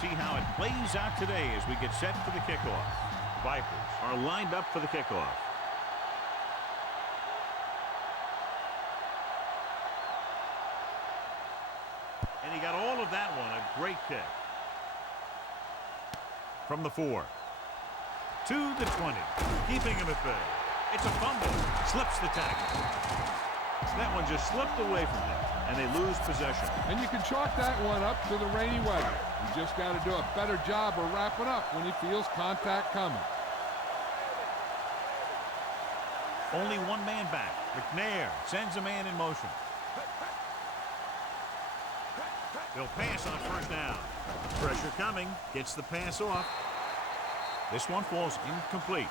see how it plays out today as we get set for the kickoff. Vipers are lined up for the kickoff. And he got all of that one. A great kick. From the 4. To the 20. Keeping him at bay. It's a fumble. Slips the tackle. That one just slipped away from him, and they lose possession. And you can chalk that one up to the rainy weather. You just got to do a better job of wrapping up when he feels contact coming. Only one man back. McNair sends a man in motion. They'll pass on first down. Pressure coming. Gets the pass off. This one falls incomplete.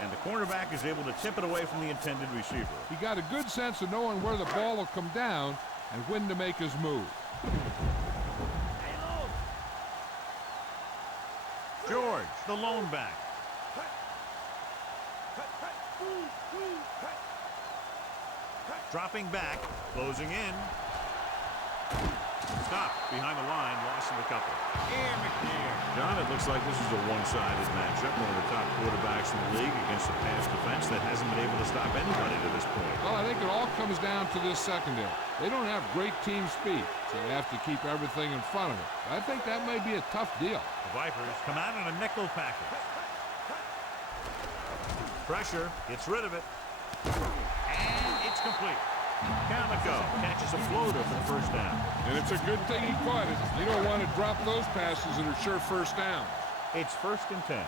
And the cornerback is able to tip it away from the intended receiver. He got a good sense of knowing where the ball will come down and when to make his move. George, the lone back. Dropping back, closing in. Stop behind the line, loss of a couple. And McNair. John, it looks like this is a one-sided matchup. One of the top quarterbacks in the league against a pass defense that hasn't been able to stop anybody to this point. Well, I think it all comes down to this secondary. They don't have great team speed, so they have to keep everything in front of it. I think that may be a tough deal. The Vipers come out in a nickel package. Pressure, gets rid of it. And it's complete. Calico catches a floater for the first down. And it's a good thing he caught it. You don't want to drop those passes that are sure first down. It's 1st and 10.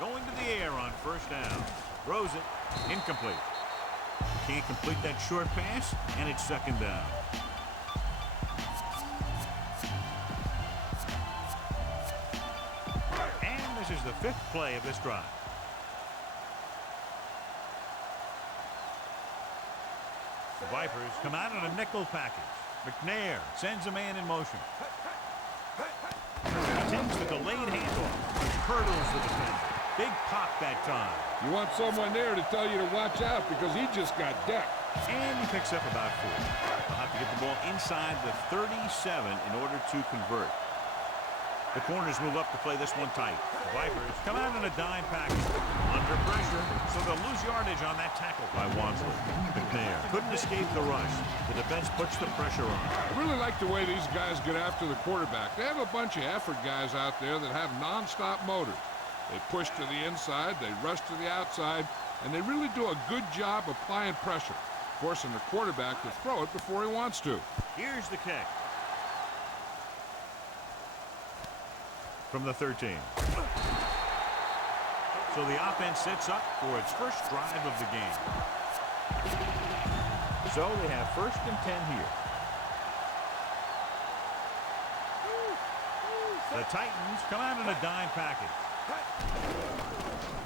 Going to the air on first down. Throws it. Incomplete. Can't complete that short pass, and it's 2nd down. This is the 5th play of this drive. The Vipers come out in a nickel package. McNair sends a man in motion. Takes the delayed handoff. Hurdles the defender. Big pop that time. You want someone there to tell you to watch out because he just got decked. And he picks up about 4. They'll have to get the ball inside the 37 in order to convert. The corners move up to play this one tight. The Vipers come out in a dime package. Under pressure, so they'll lose yardage on that tackle by Wansley. McNair couldn't escape the rush. The defense puts the pressure on. I really like the way these guys get after the quarterback. They have a bunch of effort guys out there that have non-stop motors. They push to the inside, they rush to the outside, and they really do a good job applying pressure, forcing the quarterback to throw it before he wants to. Here's the kick. From the 13. So the offense sets up for its first drive of the game. So they have 1st and 10 here. The Titans come out in a dime package.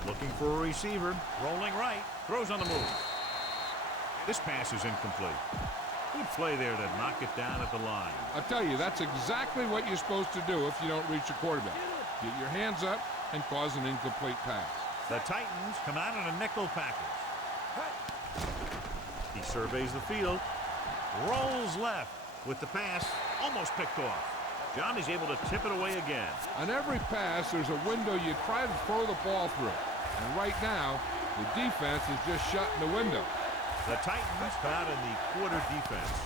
Looking for a receiver. Rolling right. Throws on the move. This pass is incomplete. Good play there to knock it down at the line. I'll tell you, that's exactly what you're supposed to do if you don't reach a quarterback. Get your hands up and cause an incomplete pass. The Titans come out in a nickel package. He surveys the field. Rolls left with the pass. Almost picked off. John is able to tip it away again. On every pass, there's a window you try to throw the ball through. And right now, the defense is just shutting the window. The Titans come out in the quarter defense.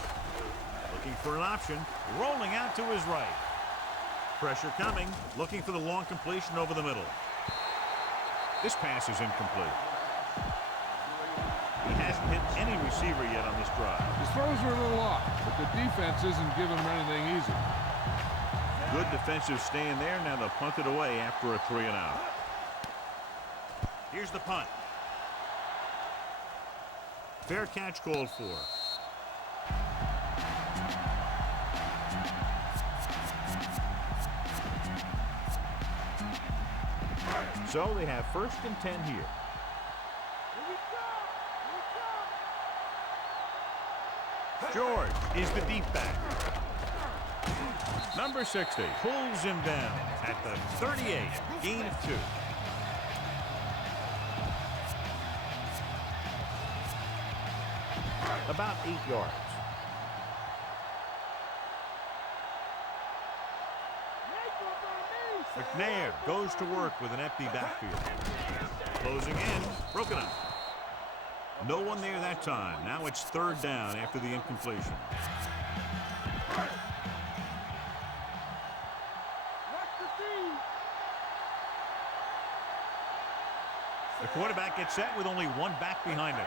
Looking for an option. Rolling out to his right. Pressure coming. Looking for the long completion over the middle. This pass is incomplete. He hasn't hit any receiver yet on this drive. His throws are a little off, but the defense isn't giving him anything easy. Good defensive stand there. Now they'll punt it away after a 3-and-out. Here's the punt. Fair catch called for. So they have 1st and 10 here. George is the deep back. Number 60 pulls him down at the 38. Gain of 2. about 8 yards. McNair goes to work with an empty backfield. Closing in, broken up. No one there that time. Now it's 3rd down after the incompletion. The quarterback gets set with only one back behind him.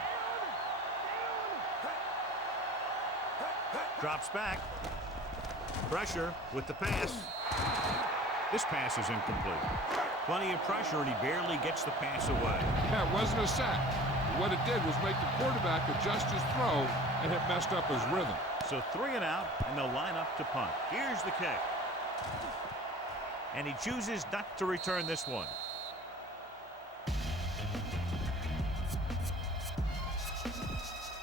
Drops back. Pressure with the pass. This pass is incomplete. Plenty of pressure, and he barely gets the pass away. Yeah, it wasn't a sack. What it did was make the quarterback adjust his throw, and it messed up his rhythm. So 3 and out, and they'll line up to punt. Here's the kick. And he chooses not to return this one.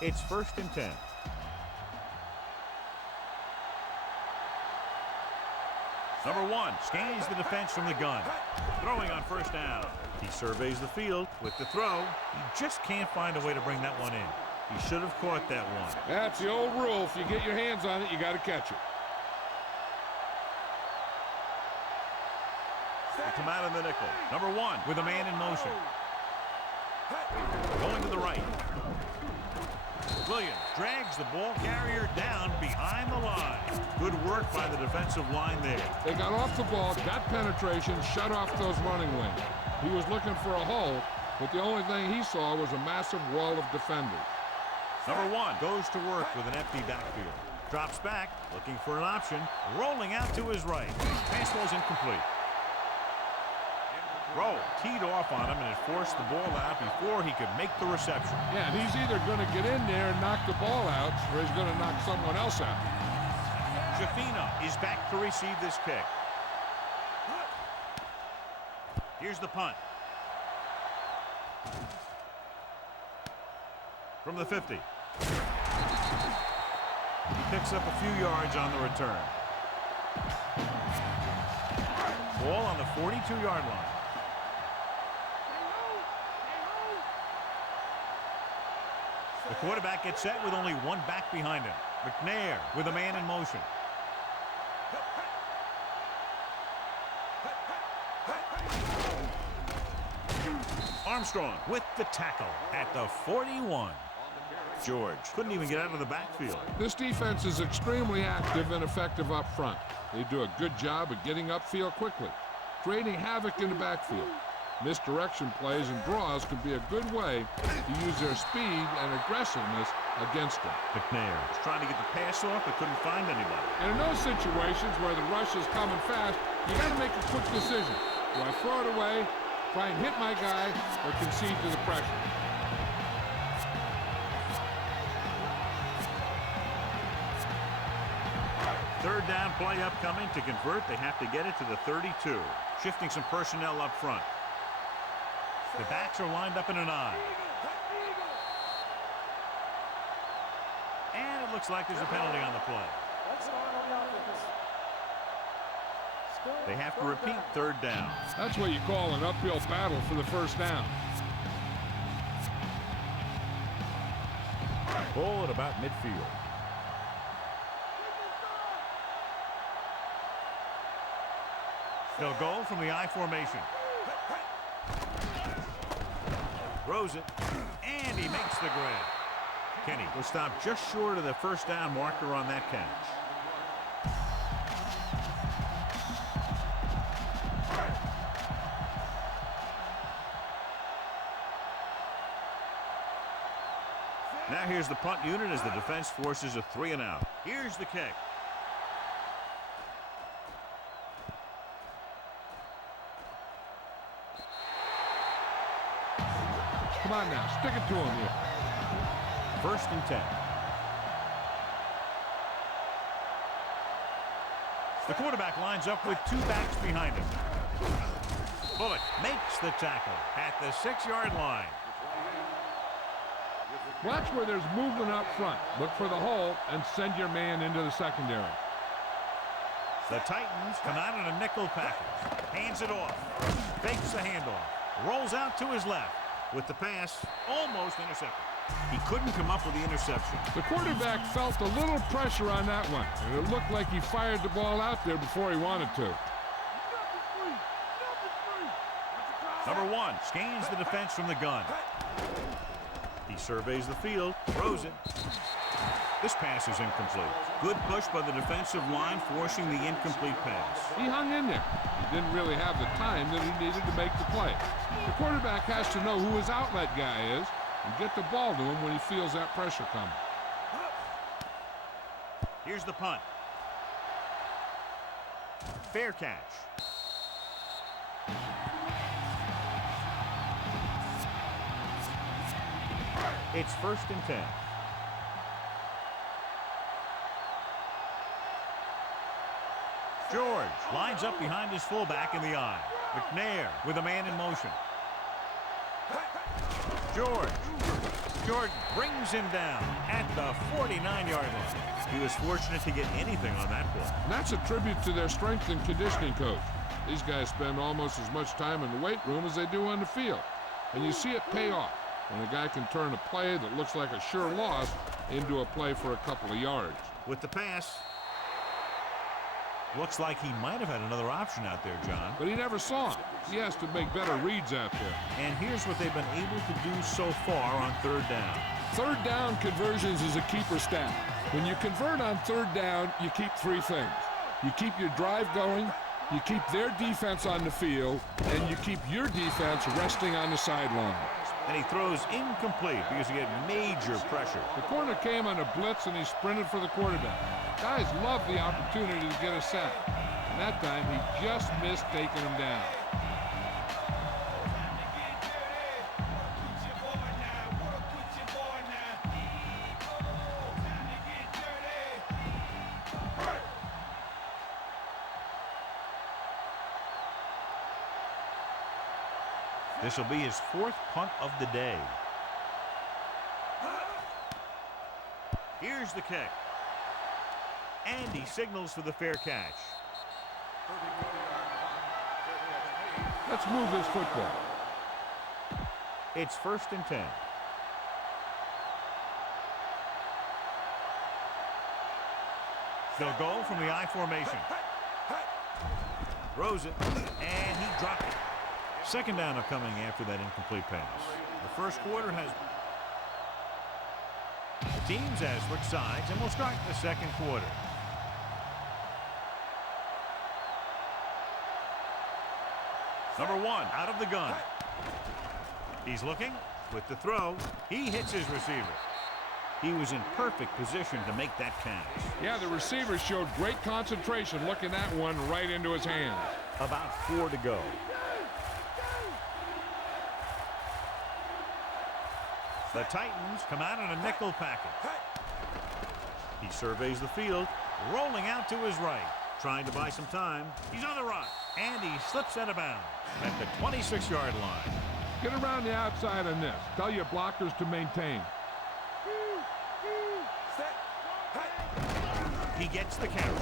It's 1st and 10. Number 1 scans the defense from the gun. Throwing on 1st down. He surveys the field with the throw. He just can't find a way to bring that one in. He should have caught that one. That's the old rule. If you get your hands on it, you got to catch it. They come out in the nickel. Number 1 with a man in motion. Going to the right. Williams drags the ball carrier down behind the line. Good work by the defensive line there. They got off the ball, got penetration, shut off those running lanes. He was looking for a hole, but the only thing he saw was a massive wall of defenders. Number 1 goes to work with an empty backfield. Drops back, looking for an option, rolling out to his right. Pass ball's incomplete. Rowe teed off on him, and it forced the ball out before he could make the reception. Yeah, he's either going to get in there and knock the ball out, or he's going to knock someone else out. Jafina is back to receive this kick. Here's the punt. From the 50. He picks up a few yards on the return. Ball on the 42-yard line. The quarterback gets set with only one back behind him. McNair with a man in motion. Armstrong with the tackle at the 41. George couldn't even get out of the backfield. This defense is extremely active and effective up front. They do a good job of getting upfield quickly, creating havoc in the backfield. Misdirection plays and draws could be a good way to use their speed and aggressiveness against them. McNair was trying to get the pass off, but couldn't find anybody. And in those situations where the rush is coming fast, you got to make a quick decision. Do I throw it away, try and hit my guy, or concede to the pressure? Third down play upcoming. To convert, they have to get it to the 32. Shifting some personnel up front. The backs are lined up in an I. And it looks like there's a penalty on the play. They have to repeat third down. That's what you call an uphill battle for the first down. Ball at about midfield. They'll go from the I formation. Throws it, and he makes the grab. Kenny will stop just short of the first down marker on that catch. Now here's the punt unit as the defense forces a 3 and out. Here's the kick. Come on now, stick it to him here. 1st and 10. The quarterback lines up with two backs behind him. Bullock makes the tackle at the 6-yard line. Watch where there's movement up front. Look for the hole and send your man into the secondary. The Titans come out in a nickel package. Hands it off. Fakes the handoff. Rolls out to his left. With the pass almost intercepted. He couldn't come up with the interception. The quarterback felt a little pressure on that one, and it looked like he fired the ball out there before he wanted to. Number 1 scans the defense from the gun. He surveys the field, throws it. This pass is incomplete. Good push by the defensive line, forcing the incomplete pass. He hung in there. He didn't really have the time that he needed to make the play. The quarterback has to know who his outlet guy is and get the ball to him when he feels that pressure coming. Here's the punt. Fair catch. It's 1st and 10. George lines up behind his fullback in the I. McNair with a man in motion. Jordan brings him down at the 49-yard line. He was fortunate to get anything on that play. And that's a tribute to their strength and conditioning coach. These guys spend almost as much time in the weight room as they do on the field. And you see it pay off when a guy can turn a play that looks like a sure loss into a play for a couple of yards. With the pass, looks like he might have had another option out there, John. But he never saw him. He has to make better reads out there. And here's what they've been able to do so far on 3rd down. 3rd down conversions is a keeper stat. When you convert on 3rd down, you keep 3 things. You keep your drive going, you keep their defense on the field, and you keep your defense resting on the sideline. And he throws incomplete because he had major pressure. The corner came on a blitz, and he sprinted for the quarterback. Guys love the opportunity to get a sack. And that time, he just missed taking him down. This will be his 4th punt of the day. Here's the kick. And he signals for the fair catch. Let's move this football. It's 1st and 10. They'll go from the I formation. Throws it, and he dropped it. 2nd down coming after that incomplete pass. The 1st quarter has... The teams have switched sides, and we'll start the 2nd quarter. Number 1 out of the gun. He's looking with the throw. He hits his receiver. He was in perfect position to make that catch. Yeah, the receiver showed great concentration looking that one right into his hands. About 4 to go. The Titans come out in a nickel package. He surveys the field, rolling out to his right, trying to buy some time. He's on the run, and he slips out of bounds at the 26-yard line. Get around the outside on this. Tell your blockers to maintain. He gets the carry.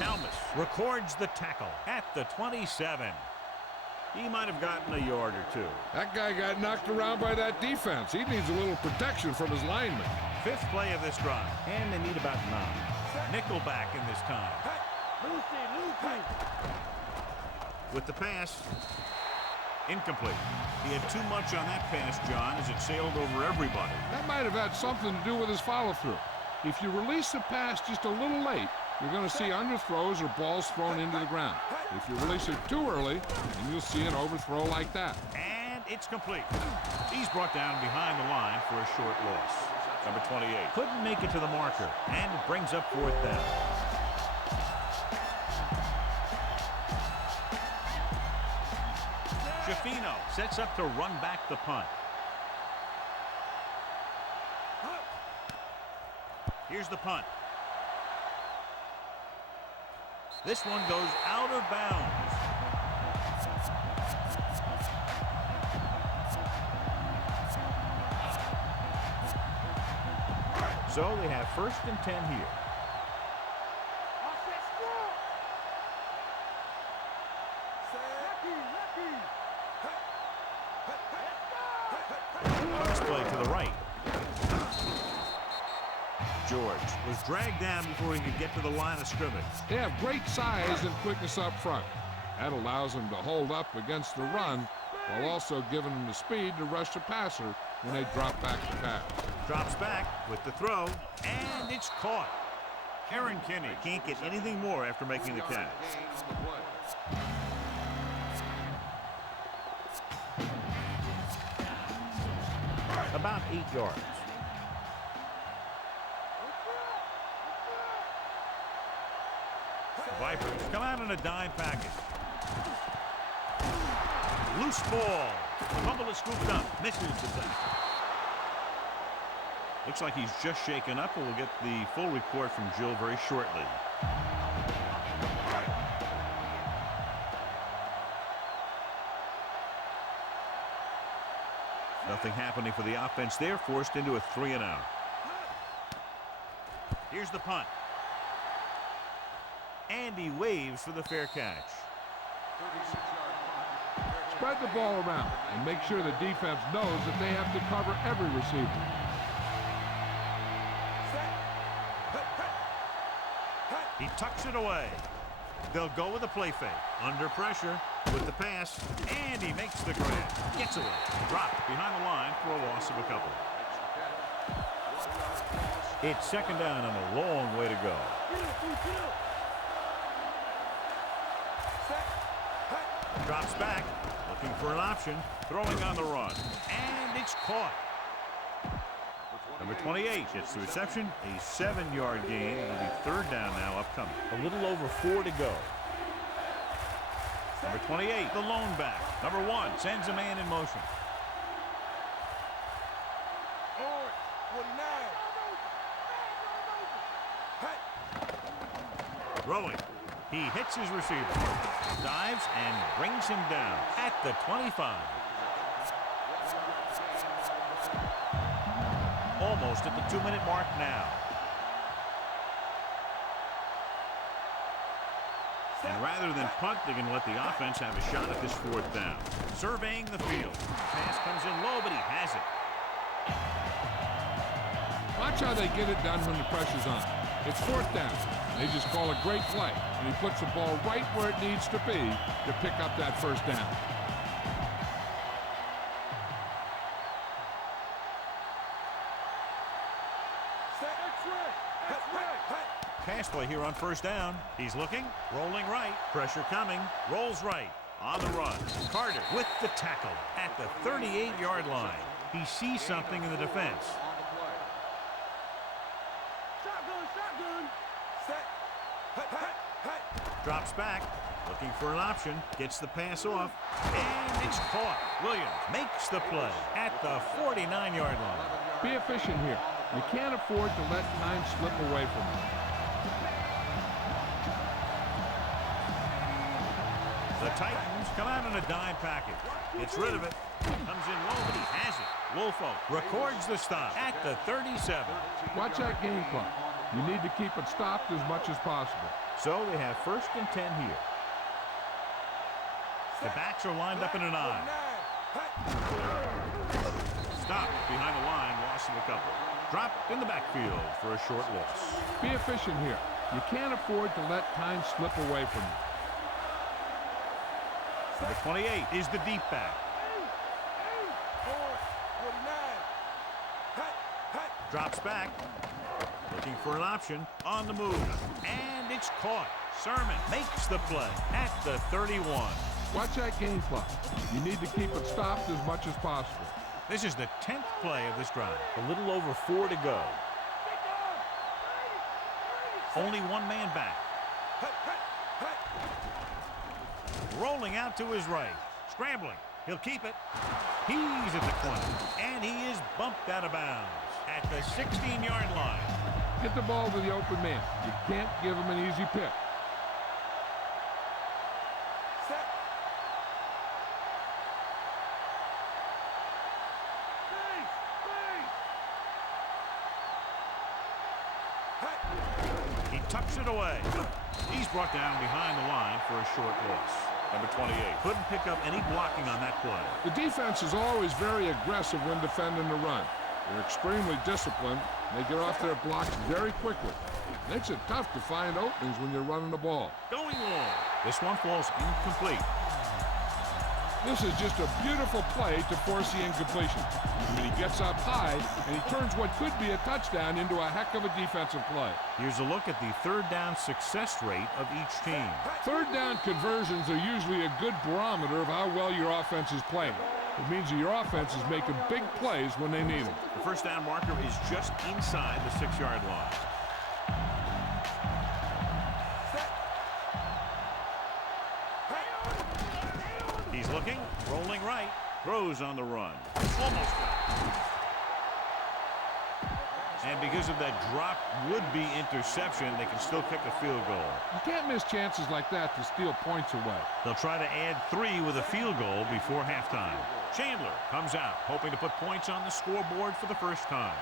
Talmas records the tackle at the 27. He might have gotten a yard or 2. That guy got knocked around by that defense. He needs a little protection from his linemen. 5th play of this drive, and they need about 9. Nickelback in this time. With the pass, incomplete. He had too much on that pass, John, as it sailed over everybody. That might have had something to do with his follow-through. If you release the pass just a little late, you're going to see underthrows or balls thrown into the ground. If you release it too early, then you'll see an overthrow like that. And it's complete. He's brought down behind the line for a short loss. Number 28 couldn't make it to the marker, and it brings up 4th down. Schifino sets up to run back the punt. Here's the punt. This one goes out of bounds. So they have 1st and 10 here. Pass play to the right. George was dragged down before he could get to the line of scrimmage. They have great size and quickness up front. That allows them to hold up against the run while also giving them the speed to rush the passer when they drop back to pass. Drops back with the throw, and it's caught. Aaron Kinney can't get anything more after making the catch. About 8 yards. The Vipers come out in a dime package. Loose ball. Fumble is scooped up. Misses the tackle. Looks like he's just shaken up, and we'll get the full report from Jill very shortly. Nothing happening for the offense there, forced into a 3-and-out. Here's the punt. And he waves for the fair catch. Spread the ball around and make sure the defense knows that they have to cover every receiver. He tucks it away. They'll go with a play fake. Under pressure with the pass, and he makes the grab. Gets away. Dropped behind the line for a loss of a couple. It's second down and a long way to go. Drops back, looking for an option, throwing on the run, and it's caught. Number 28 gets the reception, a 7-yard gain. It'll be third down now upcoming. A little over 4 to go. Number 28, the lone back. Number 1 sends a man in motion. Throwing. He hits his receiver. Dives and brings him down at the 25. Almost at the 2-minute mark now. And rather than punt, they're going to let the offense have a shot at this 4th down. Surveying the field. Pass comes in low, but he has it. Watch how they get it done when the pressure's on. It's 4th down. They just call a great play, and he puts the ball right where it needs to be to pick up that 1st down. Pass play here on 1st down. He's looking, rolling right, pressure coming, rolls right, on the run. Carter with the tackle at the 38-yard line. He sees something in the defense. Drops back, looking for an option, gets the pass off, and it's caught. Williams makes the play at the 49-yard line. Be efficient here. You can't afford to let time slip away from you. The Titans come out in a dime package. Gets rid of it. Comes in low, but he has it. Wolfo records the stop at the 37. Watch that game clock. You need to keep it stopped as much as possible. So they have 1st and 10 here. The backs are lined up in an I. Stopped behind the line, loss of a couple. Dropped in the backfield for a short loss. Be efficient here. You can't afford to let time slip away from you. Number 28 is the deep back. Drops back. Looking for an option on the move. And it's caught. Sermon makes the play at the 31. Watch that game clock. You need to keep it stopped as much as possible. This is the 10th play of this drive. A little over 4 to go. Only one man back. Rolling out to his right. Scrambling. He'll keep it. He's at the 20. And he is bumped out of bounds at the 16-yard line. Get the ball to the open man. You can't give him an easy pick. He tucks it away. He's brought down behind the line for a short loss. Number 28 couldn't pick up any blocking on that play. The defense is always very aggressive when defending the run. They're extremely disciplined. They get off their blocks very quickly. Makes it tough to find openings when you're running the ball. Going long. This one falls incomplete. This is just a beautiful play to force the incompletion. I mean, he gets up high, and he turns what could be a touchdown into a heck of a defensive play. Here's a look at the third down success rate of each team. Third down conversions are usually a good barometer of how well your offense is playing. It means that your offense is making big plays when they need them. The first down marker is just inside the 6-yard line. He's looking, rolling right, throws on the run. Almost got it. And because of that drop would-be interception, they can still kick a field goal. You can't miss chances like that to steal points away. They'll try to add 3 with a field goal before halftime. Chandler comes out, hoping to put points on the scoreboard for the first time.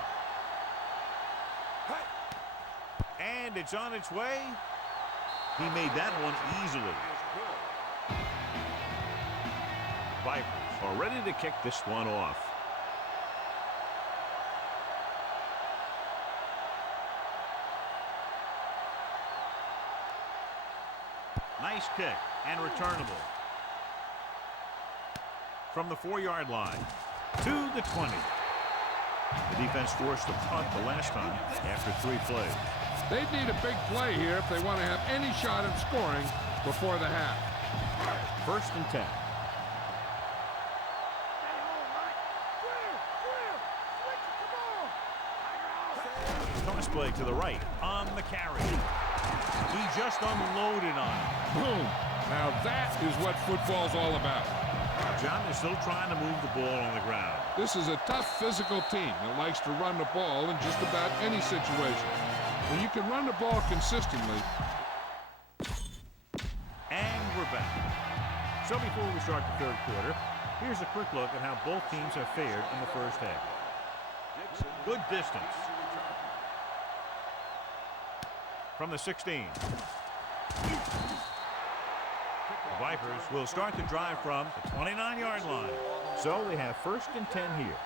And it's on its way. He made that one easily. Vipers are ready to kick this one off. Nice kick and returnable. From the 4-yard line to the 20. The defense forced a punt the last time after 3 plays. They'd need a big play here if they want to have any shot at scoring before the half. First and 10. Toss play to the right on the carry. He just unloaded on it. Boom. Now that is what football's all about. John is still trying to move the ball on the ground. This is a tough physical team that likes to run the ball in just about any situation. When you can run the ball consistently. And we're back. So before we start the third quarter, here's a quick look at how both teams have fared in the first half. Good distance. From the 16. The Vipers will start the drive from the 29-yard line. So they have first and 10 here.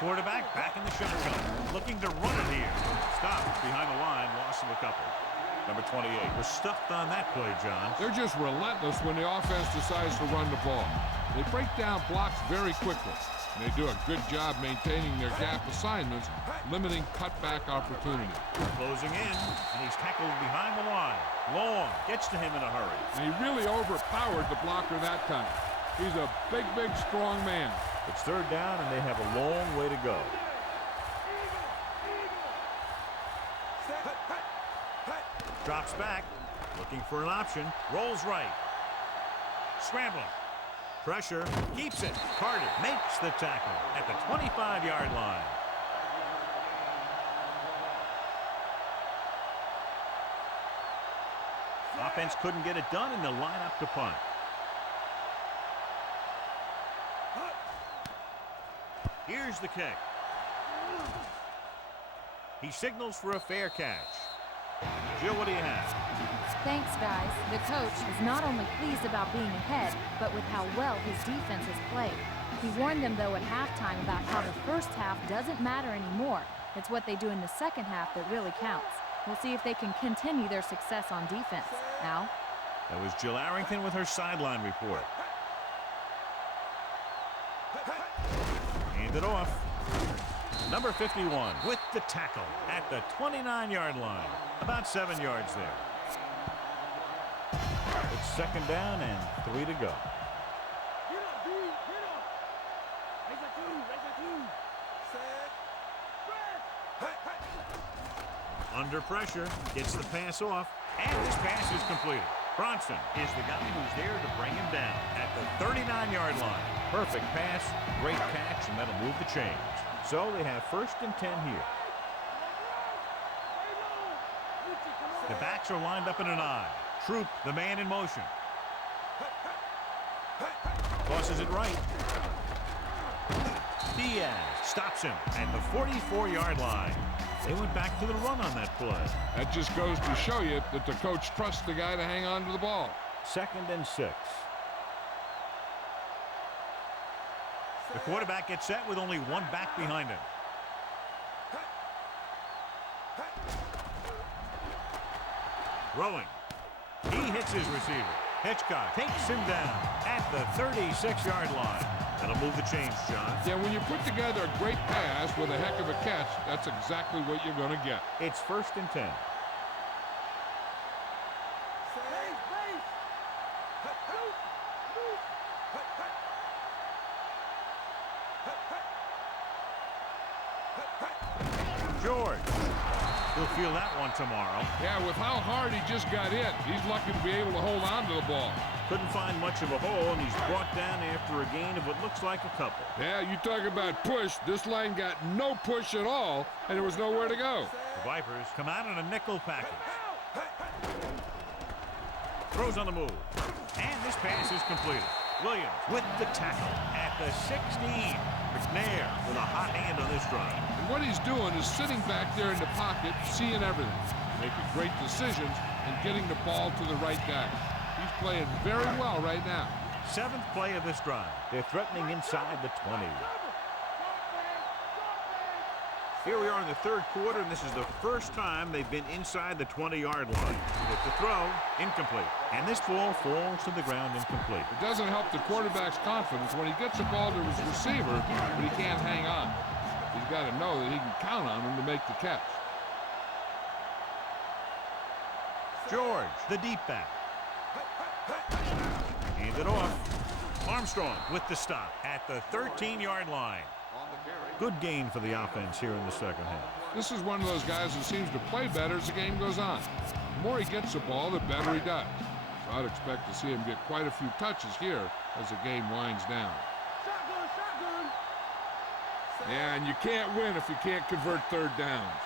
Quarterback back in the shotgun, looking to run it here. Stopped behind the line, loss of a couple. Number 28 was stuffed on that play, John. They're just relentless when the offense decides to run the ball. They break down blocks very quickly. They do a good job maintaining their gap assignments, limiting cutback opportunity. Closing in, and he's tackled behind the line. Long, gets to him in a hurry. And he really overpowered the blocker that time. He's a big, strong man. It's third down, and they have a long way to go. Drops back, looking for an option. Rolls right. Scrambling. Pressure, keeps it. Carter makes the tackle at the 25-yard line. Offense couldn't get it done, and they'll line up to punt. Here's the kick. He signals for a fair catch. Jill, what do you have? Thanks, guys. The coach is not only pleased about being ahead, but with how well his defense has played. He warned them, though, at halftime about how the first half doesn't matter anymore. It's what they do in the second half that really counts. We'll see if they can continue their success on defense. Al? That was Jill Arrington with her sideline report. Hand it off. Number 51 with the tackle at the 29-yard line. About 7 yards there. It's second down and 3 to go. Under pressure, gets the pass off, and this pass is completed. Bronson is the guy who's there to bring him down at the 39-yard line. Perfect pass, great catch, and that'll move the chains. So they have first and 10 here. The backs are lined up in an I. Troop, the man in motion. Tosses it right. Diaz stops him at the 44-yard line. They went back to the run on that play. That just goes to show you that the coach trusts the guy to hang on to the ball. Second and 6. The quarterback gets set with only one back behind him. Throwing. He hits his receiver. Hitchcock takes him down at the 36-yard line. That'll move the chains, John. Yeah, when you put together a great pass with a heck of a catch, that's exactly what you're going to get. It's 1st and 10. George. He'll feel that one tomorrow. Yeah, with how hard he just got hit, he's lucky to be able to hold on to the ball. Couldn't find much of a hole, and he's brought down after a gain of what looks like a couple. Yeah, you talk about push. This line got no push at all, and there was nowhere to go. The Vipers come out in a nickel package. Throws on the move. And this pass is completed. Williams with the tackle at the 16. McNair with a hot hand on this drive. And what he's doing is sitting back there in the pocket, seeing everything, making great decisions, and getting the ball to the right guy. He's playing very well right now. 7th play of this drive. They're threatening inside the 20. Here we are in the 3rd quarter, and this is the first time they've been inside the 20-yard line. With the throw, incomplete. And this ball falls to the ground incomplete. It doesn't help the quarterback's confidence when he gets the ball to his receiver, but he can't hang on. He's got to know that he can count on him to make the catch. George, the deep back. Hand it off. Armstrong with the stop at the 13-yard line. Good gain for the offense here in the 2nd half. This is one of those guys who seems to play better as the game goes on. The more he gets the ball, the better he does. So I'd expect to see him get quite a few touches here as the game winds down. Shotgun. Yeah, and you can't win if you can't convert 3rd downs.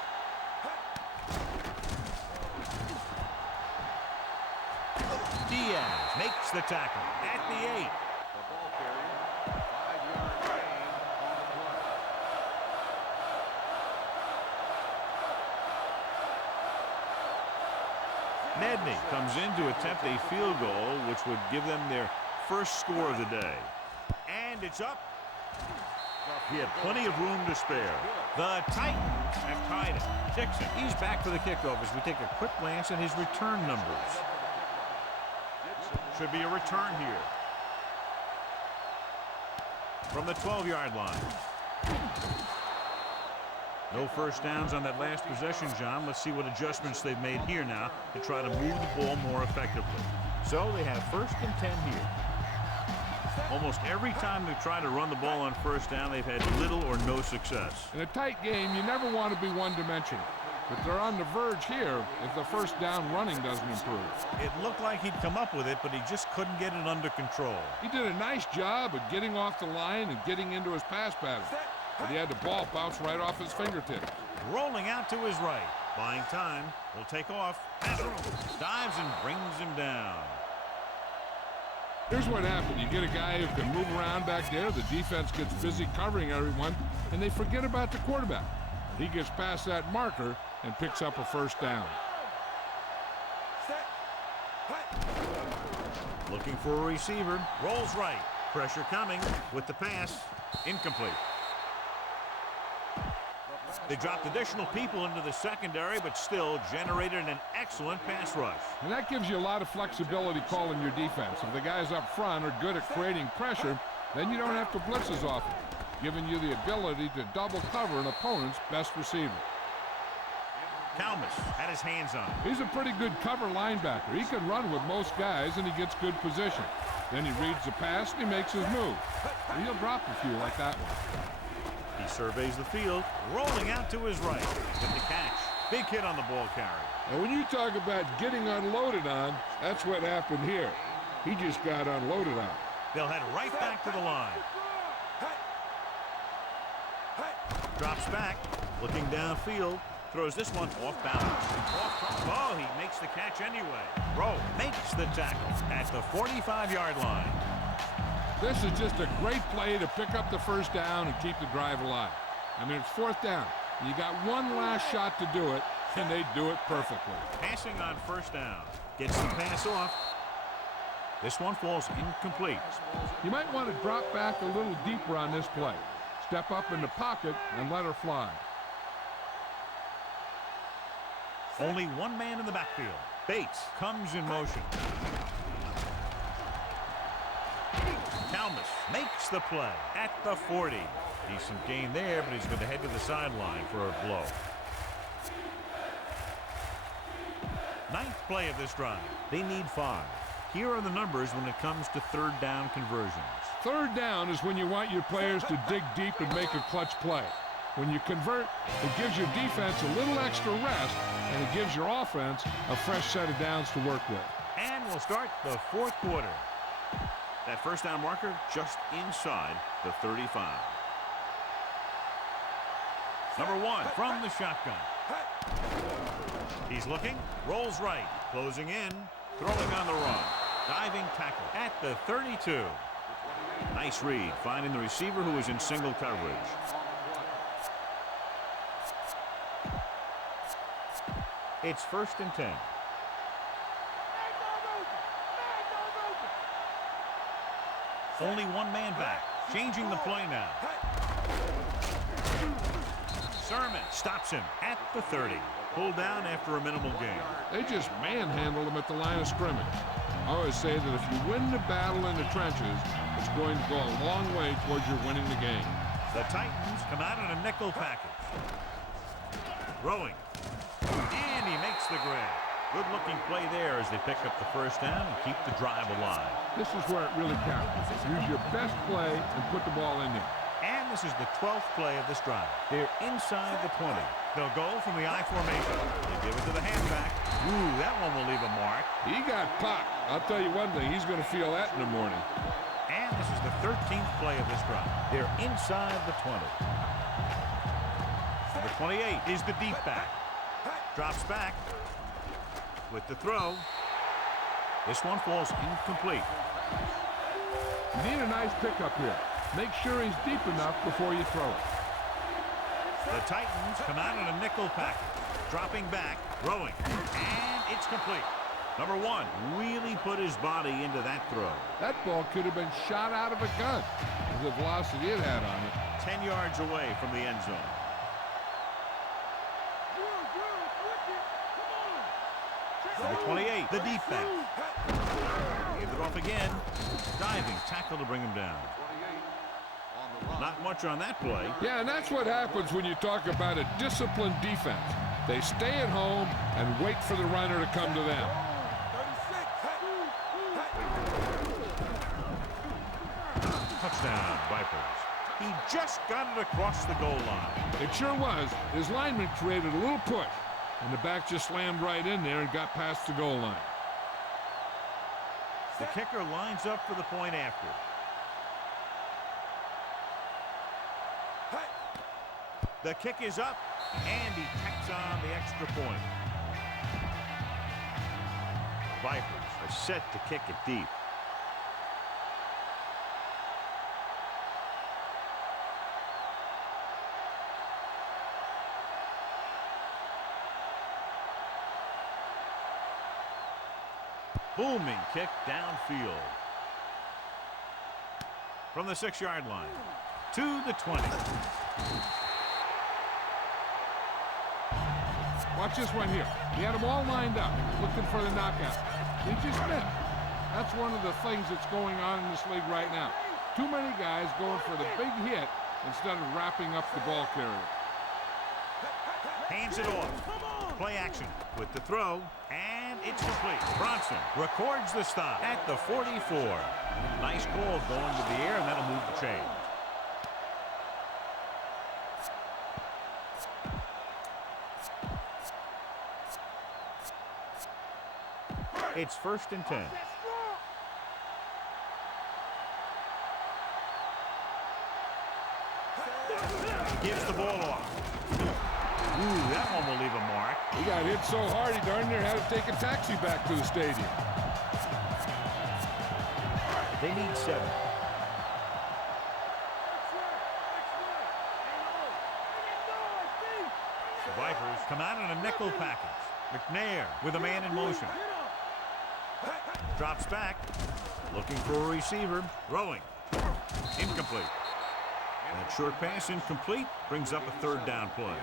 Diaz makes the tackle at the 8. Nedney comes in to attempt a field goal, which would give them their first score of the day. And it's up. He had plenty of room to spare. The Titans have tied it. Dixon, he's back for the kickoff as we take a quick glance at his return numbers. Should be a return here. From the 12-yard line. No first downs on that last possession, John. Let's see what adjustments they've made here now to try to move the ball more effectively. So they have 1st and 10 here. Almost every time they try to run the ball on 1st down, they've had little or no success. In a tight game, you never want to be one-dimensional. But they're on the verge here if the 1st down running doesn't improve. It looked like he'd come up with it, but he just couldn't get it under control. He did a nice job of getting off the line and getting into his pass pattern. But he had the ball bounce right off his fingertips. Rolling out to his right. Buying time. Will take off. Dives and brings him down. Here's what happened. You get a guy who can move around back there. The defense gets busy covering everyone, and they forget about the quarterback. He gets past that marker and picks up a 1st down. Looking for a receiver. Rolls right. Pressure coming with the pass. Incomplete. They dropped additional people into the secondary, but still generated an excellent pass rush. And that gives you a lot of flexibility calling your defense. If the guys up front are good at creating pressure, then you don't have to blitz as often, giving you the ability to double cover an opponent's best receiver. Kalmus had his hands on it. He's a pretty good cover linebacker. He can run with most guys, and he gets good position. Then he reads the pass, and he makes his move. And he'll drop a few like that one. He surveys the field, rolling out to his right with the catch. Big hit on the ball carrier. And when you talk about getting unloaded on, that's what happened here. He just got unloaded on. They'll head right back to the line. Drops back, looking downfield, throws this one off balance. Oh, he makes the catch anyway. Rowe makes the tackle at the 45-yard line. This is just a great play to pick up the 1st down and keep the drive alive. I mean, it's 4th down. You got one last shot to do it, and they do it perfectly. Passing on 1st down. Gets the pass off. This one falls incomplete. You might want to drop back a little deeper on this play. Step up in the pocket and let her fly. Only one man in the backfield. Bates comes in motion. Talmas makes the play at the 40. Decent gain there, but he's going to head to the sideline for a blow. Ninth play of this drive. They need 5. Here are the numbers when it comes to third down conversions. Third down is when you want your players to dig deep and make a clutch play. When you convert, it gives your defense a little extra rest, and it gives your offense a fresh set of downs to work with. And we'll start the fourth quarter. That first down marker just inside the 35. Number 1 from the shotgun. He's looking, rolls right, closing in, throwing on the run. Diving tackle at the 32. Nice read, finding the receiver who was in single coverage. It's 1st and 10. Only one man back. Changing the play now. Sermon stops him at the 30. Pulled down after a minimal gain. They just manhandled him at the line of scrimmage. I always say that if you win the battle in the trenches, it's going to go a long way towards your winning the game. The Titans come out in a nickel package. Rowing. And he makes the grab. Good-looking play there as they pick up the first down and keep the drive alive. This is where it really counts. Use your best play and put the ball in there. And this is the 12th play of this drive. They're inside the 20. They'll go from the I formation. They give it to the halfback. Ooh, that one will leave a mark. He got popped. I'll tell you one thing, he's going to feel that in the morning. And this is the 13th play of this drive. They're inside the 20. Number 28 is the deep back. Drops back with the throw. This one falls incomplete. You need a nice pickup here. Make sure he's deep enough before you throw it. The Titans come out in a nickel package. Dropping back, throwing, and it's complete. Number 1 really put his body into that throw. That ball could have been shot out of a gun with the velocity it had on it. 10 yards away from the end zone. Number 28, the deep back. Give it off again. Diving tackle to bring him down. Not much on that play. Yeah, and that's what happens when you talk about a disciplined defense. They stay at home and wait for the runner to come to them. Touchdown, Vipers. He just got it across the goal line. It sure was. His lineman created a little push, and the back just slammed right in there and got past the goal line. The kicker lines up for the point after. The kick is up, and he tacks on the extra point. Vipers are set to kick it deep. Booming kick downfield. From the 6-yard line to the 20. Watch this one here. He had them all lined up, looking for the knockout. He just missed. That's one of the things that's going on in this league right now. Too many guys going for the big hit instead of wrapping up the ball carrier. Hands it off. Play action with the throw, and it's complete. Bronson records the stop at the 44. Nice call going to the air, and that'll move the chain. It's 1st and 10. Gives the ball off. Ooh, that one will leave a mark. He got hit so hard he darn near had to take a taxi back to the stadium. They need 7. The Vipers come out in a nickel package. McNair with a man in motion. Drops back. Looking for a receiver. Throwing. Incomplete. That short pass incomplete. Brings up a third down play.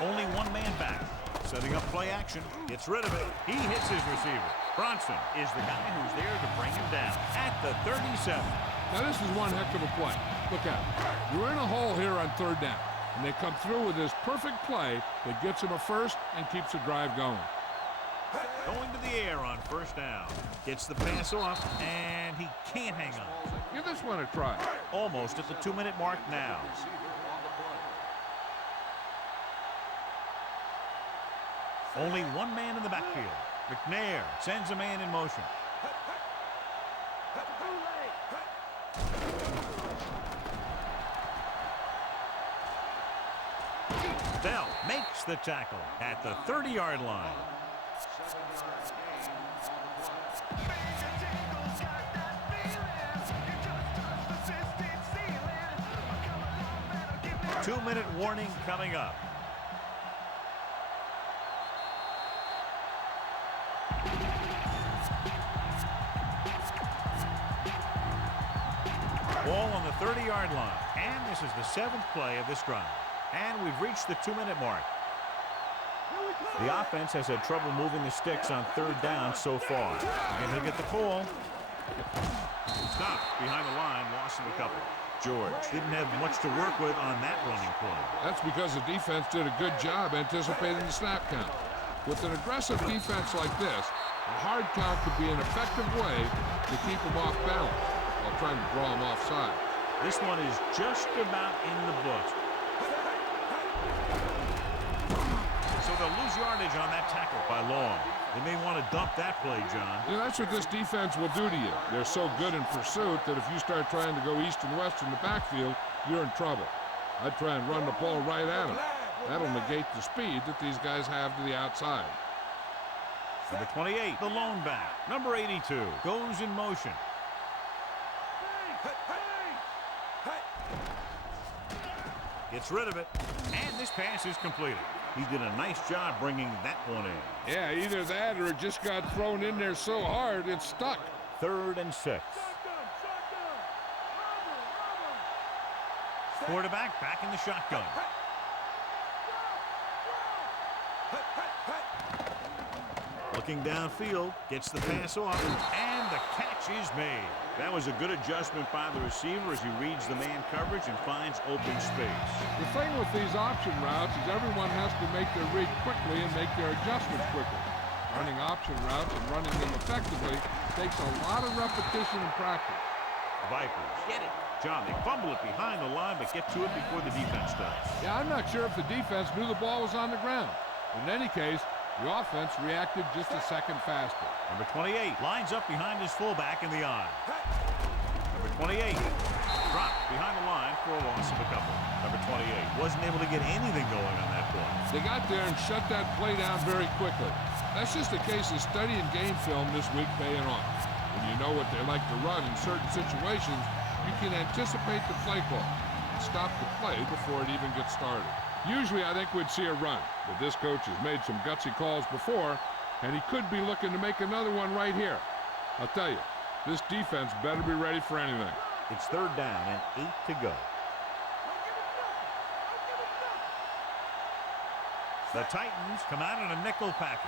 Only one man back. Setting up play action. Gets rid of it. He hits his receiver. Bronson is the guy who's there to bring him down at the 37. Now this is one heck of a play. Look at it. You're in a hole here on third down, and they come through with this perfect play that gets him a first and keeps the drive going. Going to the air on first down. Gets the pass off, and he can't hang on. Give this one a try. Almost at the 2-minute mark now. Only one man in the backfield. McNair sends a man in motion. Bell makes the tackle at the 30-yard line. Two-minute warning coming up. Ball on the 30-yard line. And this is the 7th play of this drive. And we've reached the 2-minute mark. The offense has had trouble moving the sticks on third down so far. And he'll get the call. Stopped behind the line, loss of a couple. George didn't have much to work with on that running play. That's because the defense did a good job anticipating the snap count. With an aggressive defense like this, a hard count could be an effective way to keep them off balance while trying to draw them offside. This one is just about in the books. So they'll lose yardage on that tackle by Long. They may want to dump that play, John. Yeah, that's what this defense will do to you. They're so good in pursuit that if you start trying to go east and west in the backfield, you're in trouble. I'd try and run the ball right at them. That'll negate the speed that these guys have to the outside. Number 28, the lone back. Number 82 goes in motion. Gets rid of it, and this pass is completed. He did a nice job bringing that one in. Yeah, either that or it just got thrown in there so hard it's stuck. 3rd and 6. Quarterback back in the shotgun. Looking downfield, gets the pass off, and the catch is made. That was a good adjustment by the receiver as he reads the man coverage and finds open space. The thing with these option routes is everyone has to make their read quickly and make their adjustments quickly. Running option routes and running them effectively takes a lot of repetition and practice. Vipers get it. John, they fumble it behind the line, but get to it before the defense does. Yeah, I'm not sure if the defense knew the ball was on the ground. In any case, the offense reacted just a second faster. Number 28 lines up behind his fullback in the eye. Number 28 dropped behind the line for a loss of a couple. Number 28 wasn't able to get anything going on that play. They got there and shut that play down very quickly. That's just a case of studying game film this week paying off. When you know what they like to run in certain situations, you can anticipate the play call and stop the play before it even gets started. Usually I think we'd see a run, but this coach has made some gutsy calls before, and he could be looking to make another one right here. I'll tell you, this defense better be ready for anything. It's 3rd down and 8 to go. The Titans come out in a nickel package.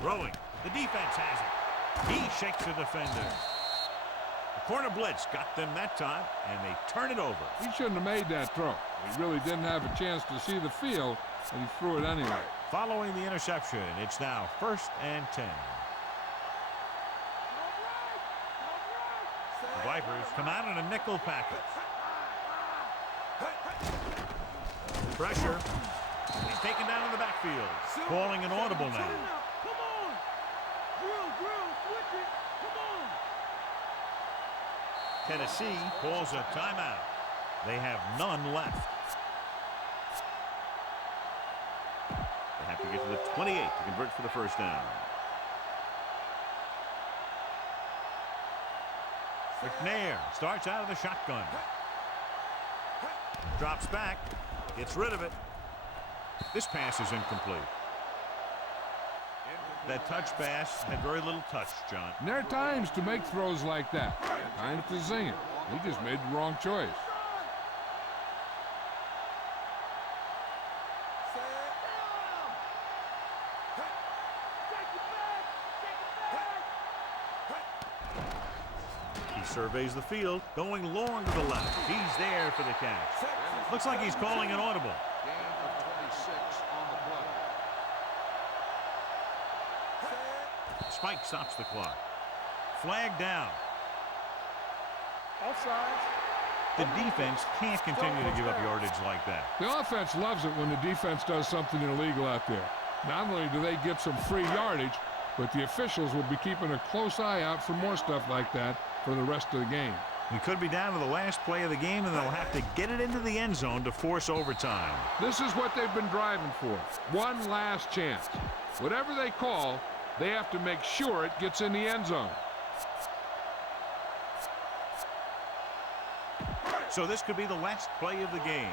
Throwing. The defense has it. He shakes the defender. The corner blitz got them that time, and they turn it over. He shouldn't have made that throw. He really didn't have a chance to see the field, and he threw it anyway. Following the interception, it's now 1st and 10. The Vipers come out in a nickel package. Pressure. He's taken down in the backfield. Calling an audible now. Come on. Drill, switch it. Come on. Tennessee calls a timeout. They have none left. They have to get to the 28 to convert for the first down. McNair starts out of the shotgun. Drops back. Gets rid of it. This pass is incomplete. That touch pass had very little touch, John. And there are times to make throws like that. Times to zing it. He just made the wrong choice. He surveys the field, going long to the left. He's there for the catch. Looks like he's calling an audible. Gain of 26 on the play. Spike stops the clock. Flag down. Offsides. The defense can't continue to give up yardage like that. The offense loves it when the defense does something illegal out there. Not only do they get some free yardage, but the officials will be keeping a close eye out for more stuff like that for the rest of the game. We could be down to the last play of the game, and they'll have to get it into the end zone to force overtime. This is what they've been driving for. One last chance. Whatever they call, they have to make sure it gets in the end zone. So this could be the last play of the game.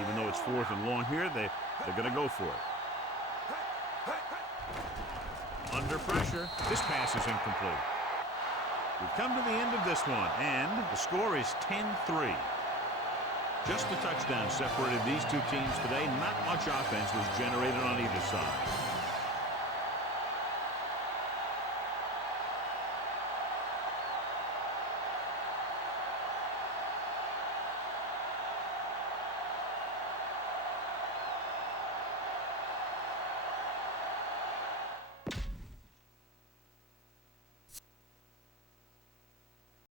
Even though it's 4th and long here, they're going to go for it. Under pressure, this pass is incomplete. We've come to the end of this one, and the score is 10-3. Just a touchdown separated these two teams today. Not much offense was generated on either side.